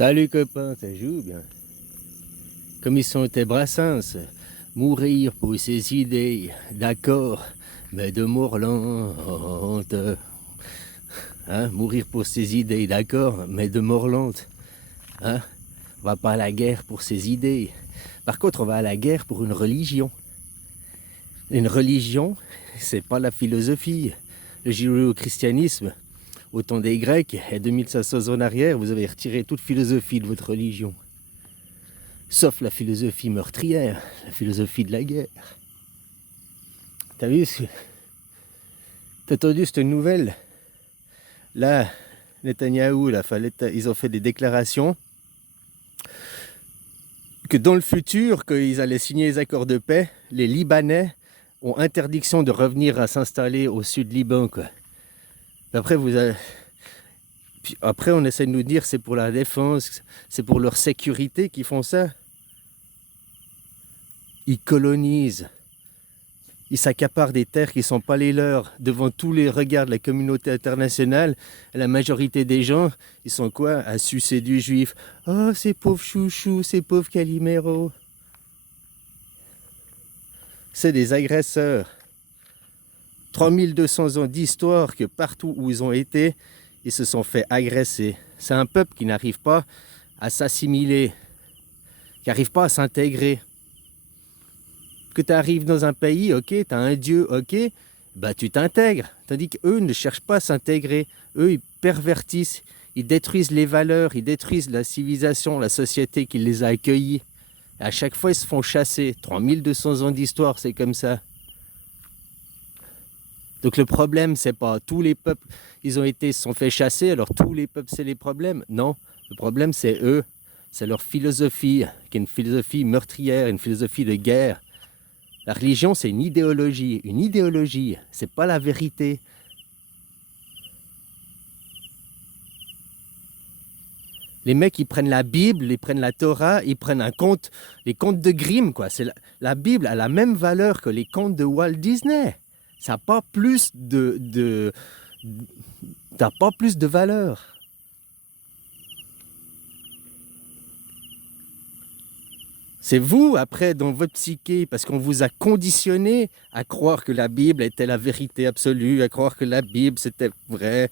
Salut copain, ça joue bien. Comme ils sont tes Brassens, mourir pour ses idées, d'accord, mais de mort lente. Hein, mourir pour ses idées, d'accord, mais de mort lente. Hein, on va pas à la guerre pour ses idées. Par contre, on va à la guerre pour une religion. Une religion, c'est pas la philosophie. Le judéo-christianisme, au temps des Grecs, et 2500 ans en arrière, vous avez retiré toute philosophie de votre religion. Sauf la philosophie meurtrière, la philosophie de la guerre. T'as vu T'as entendu cette nouvelle? Là, Netanyahou, ils ont fait des déclarations que dans le futur, quand ils allaient signer les accords de paix, les Libanais ont interdiction de revenir à s'installer au sud Liban, quoi. Après, on essaie de nous dire c'est pour la défense, c'est pour leur sécurité qu'ils font ça. Ils colonisent. Ils s'accaparent des terres qui ne sont pas les leurs. Devant tous les regards de la communauté internationale, la majorité des gens, ils sont quoi? À sucer du juif. Oh, ces pauvres chouchous, ces pauvres Calimero. C'est des agresseurs. 3200 ans d'histoire que partout où ils ont été, ils se sont fait agresser. C'est un peuple qui n'arrive pas à s'assimiler, qui n'arrive pas à s'intégrer. Que tu arrives dans un pays, ok, tu as un dieu, ok, bah tu t'intègres. Tandis qu'eux ne cherchent pas à s'intégrer. Eux, ils pervertissent, ils détruisent les valeurs, ils détruisent la civilisation, la société qui les a accueillis. Et à chaque fois, ils se font chasser. 3200 ans d'histoire, c'est comme ça. Donc le problème, c'est pas tous les peuples, se sont fait chasser, alors tous les peuples, c'est les problèmes. Non, le problème, c'est eux. C'est leur philosophie, qui est une philosophie meurtrière, une philosophie de guerre. La religion, c'est une idéologie. Une idéologie, c'est pas la vérité. Les mecs, ils prennent la Bible, ils prennent la Torah, ils prennent les contes de Grimm, quoi. La Bible a la même valeur que les contes de Walt Disney. Ça n'a pas plus t'as pas plus de valeur. C'est vous, après, dans votre psyché, parce qu'on vous a conditionné à croire que la Bible était la vérité absolue, à croire que la Bible, c'était vrai.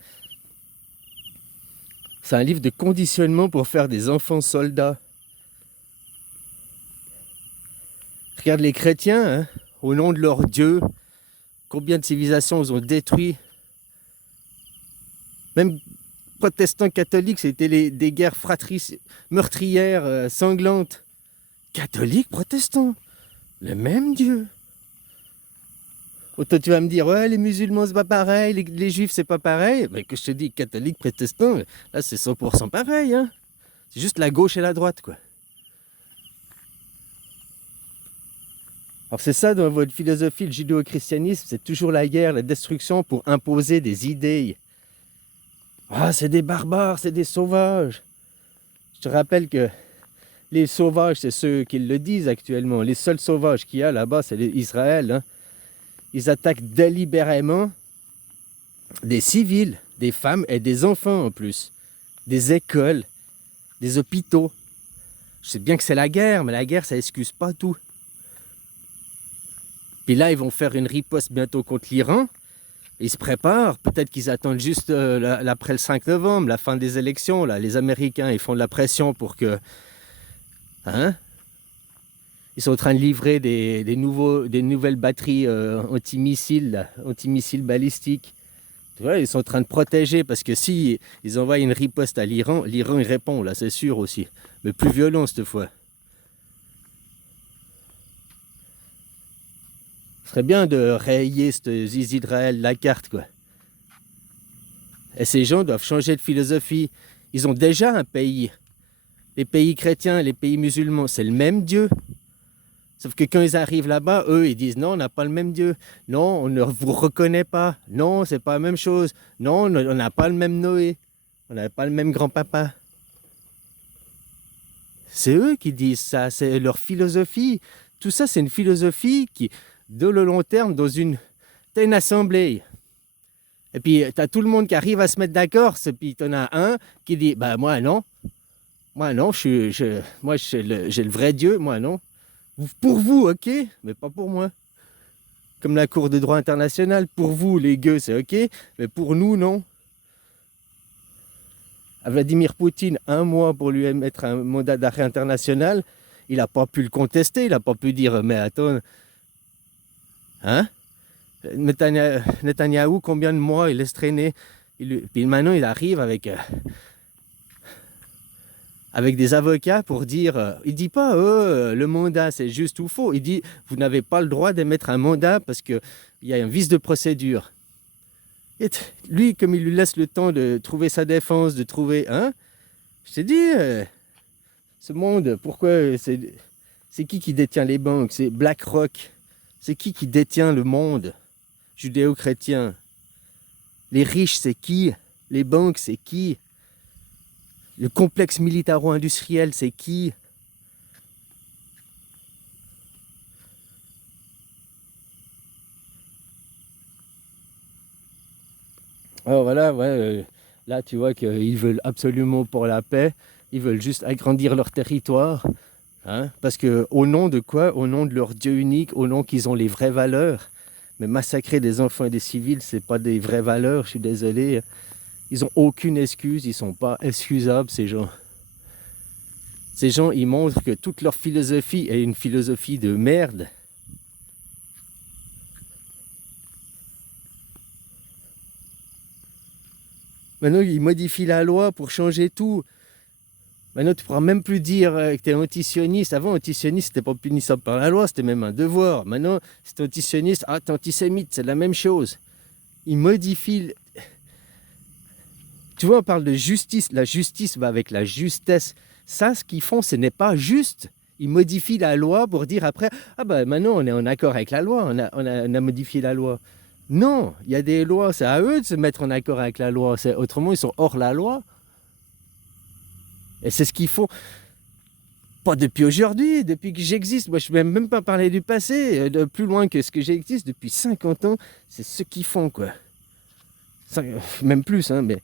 C'est un livre de conditionnement pour faire des enfants soldats. Regarde les chrétiens, hein, au nom de leur Dieu, combien de civilisations ils ont détruit. Même protestants catholiques, c'était des guerres meurtrières, sanglantes. Catholiques, protestants, le même Dieu. Autant tu vas me dire, ouais, les musulmans c'est pas pareil, les juifs c'est pas pareil. Mais que je te dis, catholique, protestant, là c'est 100% pareil. Hein. C'est juste la gauche et la droite, quoi. Alors c'est ça dans votre philosophie, le judéo-christianisme, c'est toujours la guerre, la destruction pour imposer des idées. Ah, c'est des barbares, c'est des sauvages. Je te rappelle que les sauvages, c'est ceux qui le disent actuellement. Les seuls sauvages qu'il y a là-bas, c'est Israël. Hein. Ils attaquent délibérément des civils, des femmes et des enfants en plus. Des écoles, des hôpitaux. Je sais bien que c'est la guerre, mais la guerre, ça excuse pas tout. Puis là, ils vont faire une riposte bientôt contre l'Iran. Ils se préparent. Peut-être qu'ils attendent juste après le 5 novembre, la fin des élections. Là. Les Américains, ils font de la pression pour que... Hein? Ils sont en train de livrer des nouvelles batteries anti-missiles balistiques. Tu vois, ils sont en train de protéger parce que si ils envoient une riposte à l'Iran, l'Iran il répond, là, c'est sûr aussi. Mais plus violent cette fois. Ce serait bien de rayer cette zizi d'Israël la carte, quoi. Et ces gens doivent changer de philosophie. Ils ont déjà un pays. Les pays chrétiens, les pays musulmans, c'est le même Dieu. Sauf que quand ils arrivent là-bas, eux, ils disent non, on n'a pas le même Dieu. Non, on ne vous reconnaît pas. Non, c'est pas la même chose. Non, on n'a pas le même Noé. On n'a pas le même grand-papa. C'est eux qui disent ça, c'est leur philosophie. Tout ça, c'est une philosophie qui, de le long terme, t'as une assemblée. Et puis, t'as tout le monde qui arrive à se mettre d'accord. Et puis, t'en as un qui dit, bah moi, non. Moi, non, j'ai le vrai Dieu, moi, non. Pour vous, ok, mais pas pour moi. Comme la Cour de droit international, pour vous, les gueux, c'est ok, mais pour nous, non. À Vladimir Poutine, 1 mois pour lui mettre un mandat d'arrêt international, il n'a pas pu le contester, il n'a pas pu dire, mais attends, hein, Netanyahou, combien de mois il laisse traîner, puis maintenant il arrive avec des avocats pour dire, il dit pas le mandat c'est juste ou faux, il dit vous n'avez pas le droit d'émettre un mandat parce qu'il y a un vice de procédure. Et lui, comme il lui laisse le temps de trouver sa défense, de trouver, hein, je t'ai dit, ce monde, pourquoi c'est qui détient les banques? C'est BlackRock. C'est qui détient le monde judéo-chrétien? Les riches, c'est qui? Les banques, c'est qui? Le complexe militaro-industriel, c'est qui? Alors voilà, ouais, là tu vois qu'ils veulent absolument pour la paix, ils veulent juste agrandir leur territoire, hein, parce que au nom de quoi? Au nom de leur Dieu unique, au nom qu'ils ont les vraies valeurs. Mais massacrer des enfants et des civils, c'est pas des vraies valeurs, je suis désolé. Ils ont aucune excuse, ils sont pas excusables, ces gens. Ces gens, ils montrent que toute leur philosophie est une philosophie de merde. Maintenant, ils modifient la loi pour changer tout. Maintenant, tu ne pourras même plus dire que tu es antisioniste. Avant, antisioniste, c'était pas punissable par la loi, c'était même un devoir. Maintenant, si tu es antisioniste, ah, tu es antisémite, c'est la même chose. Ils modifient. Tu vois, on parle de justice. La justice va avec la justesse. Ça, ce qu'ils font, ce n'est pas juste. Ils modifient la loi pour dire après, ah ben maintenant, on est en accord avec la loi, on a modifié la loi. Non, il y a des lois, c'est à eux de se mettre en accord avec la loi. Autrement, ils sont hors la loi. Et c'est ce qu'ils font. Pas depuis aujourd'hui, depuis que j'existe. Moi, je ne vais même pas parler du passé. De plus loin que ce que j'existe depuis 50 ans, c'est ce qu'ils font, quoi. Même plus, hein, mais...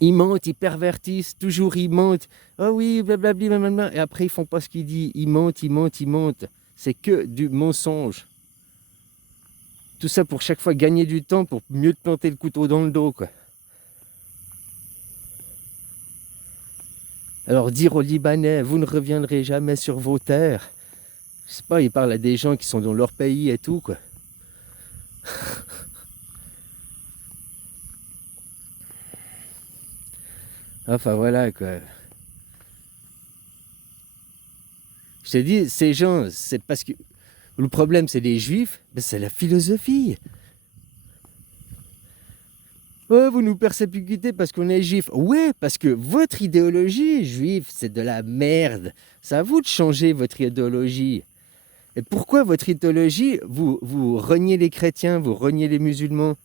Ils mentent, ils pervertissent, toujours ils mentent. Oh oui, blablabla, blablabla. Et après, ils font pas ce qu'ils disent. Ils mentent, ils mentent, ils mentent. C'est que du mensonge. Tout ça pour chaque fois gagner du temps, pour mieux te planter le couteau dans le dos, quoi. Alors dire aux Libanais, vous ne reviendrez jamais sur vos terres. Je sais pas, ils parlent à des gens qui sont dans leur pays et tout, quoi. Enfin voilà, quoi. Je t'ai dit, ces gens, c'est parce que... Le problème, c'est les juifs, mais c'est la philosophie. Oh, vous nous persécutez parce qu'on est juif. Ouais, parce que votre idéologie juive, c'est de la merde. C'est à vous de changer votre idéologie. Et pourquoi votre idéologie, vous reniez les chrétiens, vous reniez les musulmans?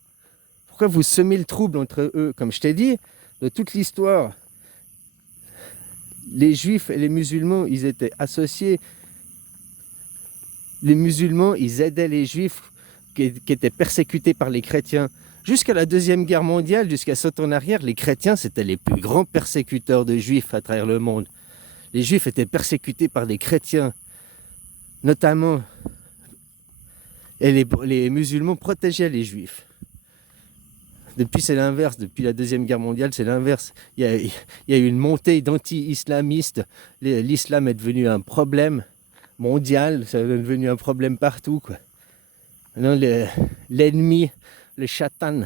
Pourquoi vous semez le trouble entre eux? Comme je t'ai dit, de toute l'histoire, les juifs et les musulmans, ils étaient associés. Les musulmans, ils aidaient les juifs qui étaient persécutés par les chrétiens. Jusqu'à la Deuxième Guerre mondiale, jusqu'à 7 ans en arrière, les chrétiens, c'était les plus grands persécuteurs de juifs à travers le monde. Les juifs étaient persécutés par les chrétiens, notamment. Et les musulmans protégeaient les juifs. Depuis, c'est l'inverse. Depuis la Deuxième Guerre mondiale, c'est l'inverse. Il y a eu une montée d'anti-islamistes. L'islam est devenu un problème mondial. C'est devenu un problème partout, quoi. Maintenant, l'ennemi, le shaitan,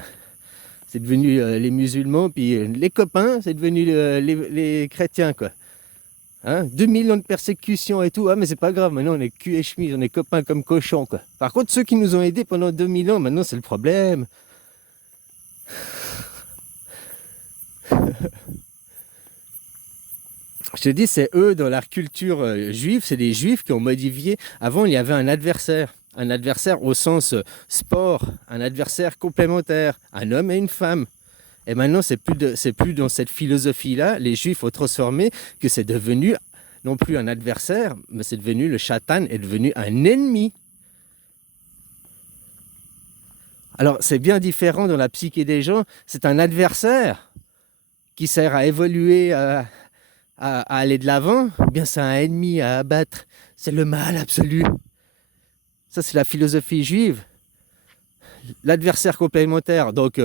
c'est devenu les musulmans. Puis les copains, c'est devenu les chrétiens, quoi. Hein, 2000 ans de persécution et tout, ah mais c'est pas grave, maintenant on est cul et chemise, on est copains comme cochons, quoi. Par contre, ceux qui nous ont aidés pendant 2000 ans, maintenant c'est le problème. Je te dis, c'est eux, dans leur culture juive, c'est des juifs qui ont modifié. Avant, il y avait un adversaire au sens sport, un adversaire complémentaire, un homme et une femme. Et maintenant, c'est plus dans cette philosophie-là, les juifs ont transformé, que c'est devenu non plus un adversaire, mais c'est devenu, le shaitan est devenu un ennemi. Alors, c'est bien différent dans la psyché des gens, c'est un adversaire. qui sert à évoluer, à aller de l'avant, ou bien c'est un ennemi à abattre. C'est le mal absolu. Ça, c'est la philosophie juive. L'adversaire complémentaire, donc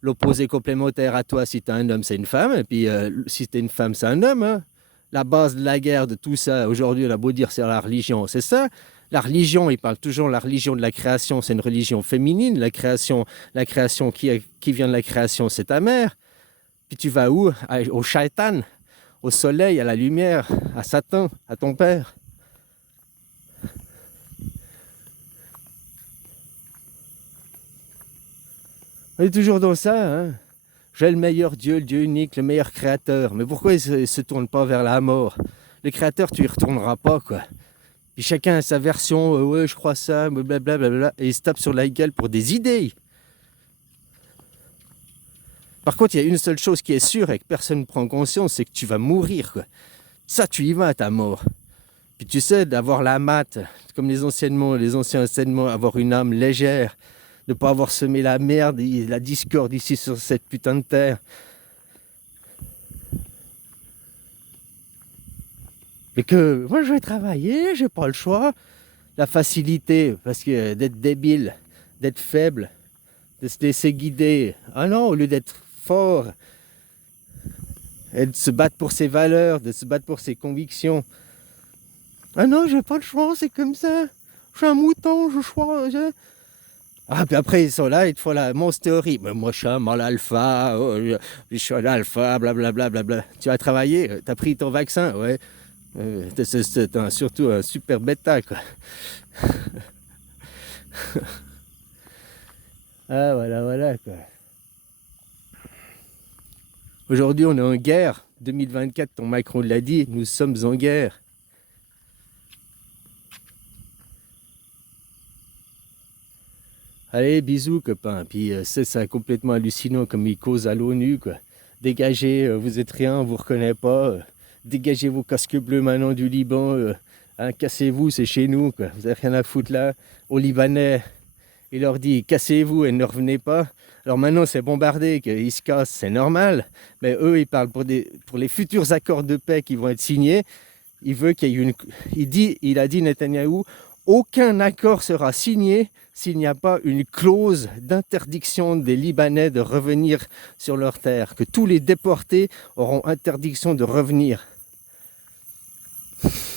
l'opposé complémentaire à toi, si tu es un homme, c'est une femme, et puis si tu es une femme, c'est un homme. Hein. La base de la guerre, de tout ça, aujourd'hui, on a beau dire c'est la religion, c'est ça. La religion, il parle toujours de la religion de la création, c'est une religion féminine. La création qui vient de la création, c'est ta mère. Puis tu vas où? Au shaitan, au soleil, à la lumière, à Satan, à ton père. On est toujours dans ça, hein. J'ai le meilleur Dieu, le Dieu unique, le meilleur créateur. Mais pourquoi il ne se tourne pas vers la mort? Le créateur, tu y retourneras pas, quoi. Puis chacun a sa version, ouais, je crois ça, blablabla, et il se tape sur la gueule pour des idées. Par contre, il y a une seule chose qui est sûre et que personne ne prend conscience, c'est que tu vas mourir, quoi. Ça, tu y vas à ta mort. Puis tu sais, d'avoir la mat, comme les anciens enseignements, avoir une âme légère, de ne pas avoir semé la merde et la discorde ici sur cette putain de terre. Et que moi je vais travailler, j'ai pas le choix. La facilité, parce que d'être débile, d'être faible, de se laisser guider. Ah non, au lieu d'être fort et de se battre pour ses valeurs, de se battre pour ses convictions. Ah non, j'ai pas le choix, c'est comme ça. Je suis un mouton, je choisis. Ah, puis après, ils sont là, ils te font la monstre théorie. Mais moi, je suis un mâle alpha, je suis un alpha, blablabla. Bla, bla. Tu as travaillé, tu as pris ton vaccin, ouais. C'est surtout un super bêta, quoi. Ah, voilà, quoi. Aujourd'hui, on est en guerre. 2024, ton Macron l'a dit, nous sommes en guerre. Allez, bisous, copain. Puis c'est complètement hallucinant comme il cause à l'ONU, quoi. Dégagez, vous êtes rien, on vous reconnaît pas. Dégagez vos casques bleus maintenant du Liban. Hein, cassez-vous, c'est chez nous, quoi. Vous n'avez rien à foutre là. Aux Libanais, il leur dit cassez-vous et ne revenez pas. Alors maintenant, c'est bombardé, qu'ils se cassent, c'est normal. Mais eux, ils parlent pour les futurs accords de paix qui vont être signés. Il veut qu'il y ait il a dit Netanyahou, aucun accord sera signé s'il n'y a pas une clause d'interdiction des Libanais de revenir sur leur terre, que tous les déportés auront interdiction de revenir.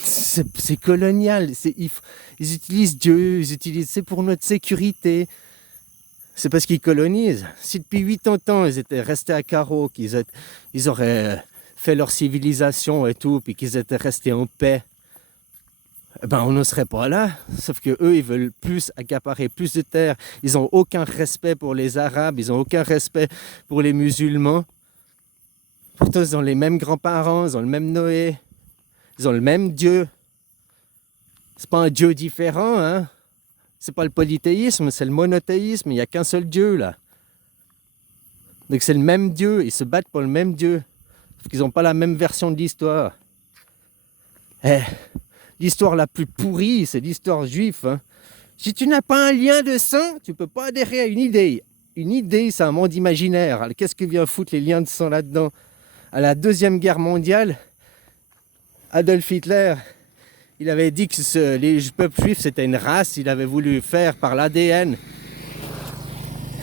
C'est colonial, ils utilisent Dieu, c'est pour notre sécurité. C'est parce qu'ils colonisent. Si depuis 80 ans ils étaient restés à carreau, ils auraient fait leur civilisation et tout, puis qu'ils étaient restés en paix, eh ben on ne serait pas là. Sauf que eux, ils veulent plus accaparer plus de terres. Ils n'ont aucun respect pour les Arabes, ils n'ont aucun respect pour les musulmans. Pourtant, ils ont les mêmes grands-parents, ils ont le même Noé, ils ont le même Dieu. C'est pas un Dieu différent, hein. C'est pas le polythéisme, c'est le monothéisme. Il n'y a qu'un seul Dieu, là. Donc c'est le même Dieu, ils se battent pour le même Dieu. Parce qu'ils n'ont pas la même version de l'histoire. L'histoire la plus pourrie, c'est l'histoire juive. Hein. Si tu n'as pas un lien de sang, tu ne peux pas adhérer à une idée. Une idée, c'est un monde imaginaire. Alors, qu'est-ce que vient foutre les liens de sang là-dedans? À la Deuxième Guerre mondiale, Adolf Hitler, il avait dit que les peuples juifs, c'était une race. Il avait voulu faire par l'ADN.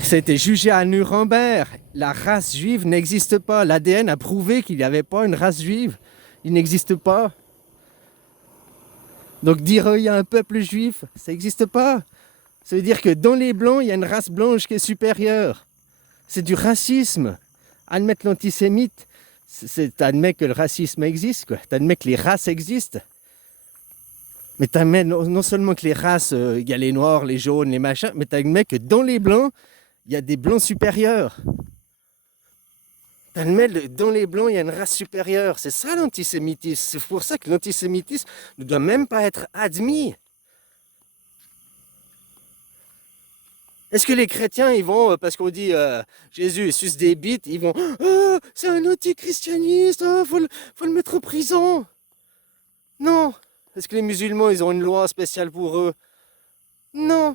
C'était jugé à Nuremberg. La race juive n'existe pas. L'ADN a prouvé qu'il n'y avait pas une race juive. Il n'existe pas. Donc dire il y a un peuple juif, ça n'existe pas. Ça veut dire que dans les blancs, il y a une race blanche qui est supérieure. C'est du racisme. Admettre l'antisémite, c'est admettre que le racisme existe, quoi. T'admets que les races existent. Mais t'admets non seulement que les races, il y a les noirs, les jaunes, les machins, mais t'admets que dans les blancs, il y a des blancs supérieurs. T'admets que dans les blancs, il y a une race supérieure. C'est ça l'antisémitisme. C'est pour ça que l'antisémitisme ne doit même pas être admis. Est-ce que les chrétiens, ils vont, parce qu'on dit Jésus suce des bites, ils vont oh, c'est un antichristianiste, oh, faut le mettre en prison. Non. Est-ce que les musulmans, ils ont une loi spéciale pour eux? Non.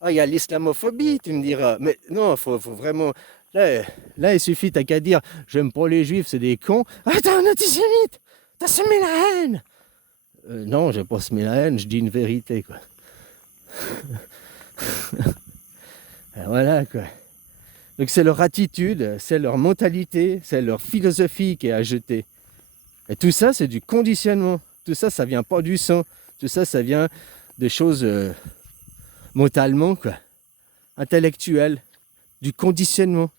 Ah, il y a l'islamophobie, tu me diras. Mais non, faut vraiment... Là, il suffit, t'as qu'à dire, j'aime pas les juifs, c'est des cons. Ah, t'es un antisémite! T'as semé la haine! Non, j'ai pas semé la haine, je dis une vérité, quoi. Et voilà, quoi. Donc c'est leur attitude, c'est leur mentalité, c'est leur philosophie qui est à jeter. Et tout ça, c'est du conditionnement. Tout ça, ça vient pas du sang. Tout ça, ça vient de choses mentalement, quoi. Intellectuelles, du conditionnement,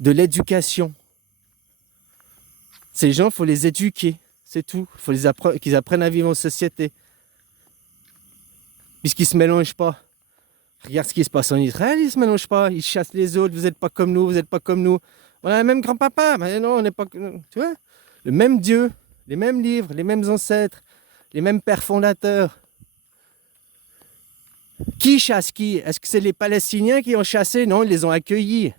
de l'éducation. Ces gens, il faut les éduquer, c'est tout. Il faut qu'ils apprennent à vivre en société. Puisqu'ils ne se mélangent pas. Regarde ce qui se passe en Israël, ils ne se mélangent pas. Ils chassent les autres, vous n'êtes pas comme nous, vous n'êtes pas comme nous. On a le même grand-papa, mais non, on n'est pas... Tu vois, le même Dieu, les mêmes livres, les mêmes ancêtres, les mêmes pères fondateurs. Qui chasse qui? Est-ce que c'est les Palestiniens qui ont chassé? Non, ils les ont accueillis.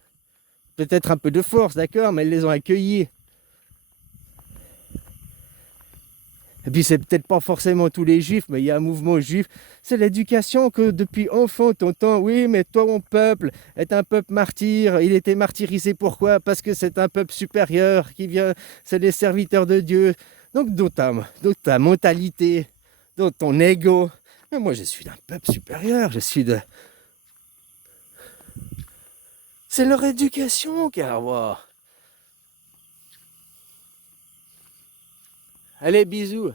Peut-être un peu de force, d'accord, mais ils les ont accueillis. Et puis c'est peut-être pas forcément tous les juifs, mais il y a un mouvement juif. C'est l'éducation que depuis enfant, t'entends, oui, mais toi, mon peuple est un peuple martyr. Il était martyrisé, pourquoi? Parce que c'est un peuple supérieur qui vient, c'est des serviteurs de Dieu. Donc dans ta mentalité, dans ton ego. Mais moi, je suis d'un peuple supérieur, je suis de... C'est leur éducation qu'il y a à voir. Allez, bisous.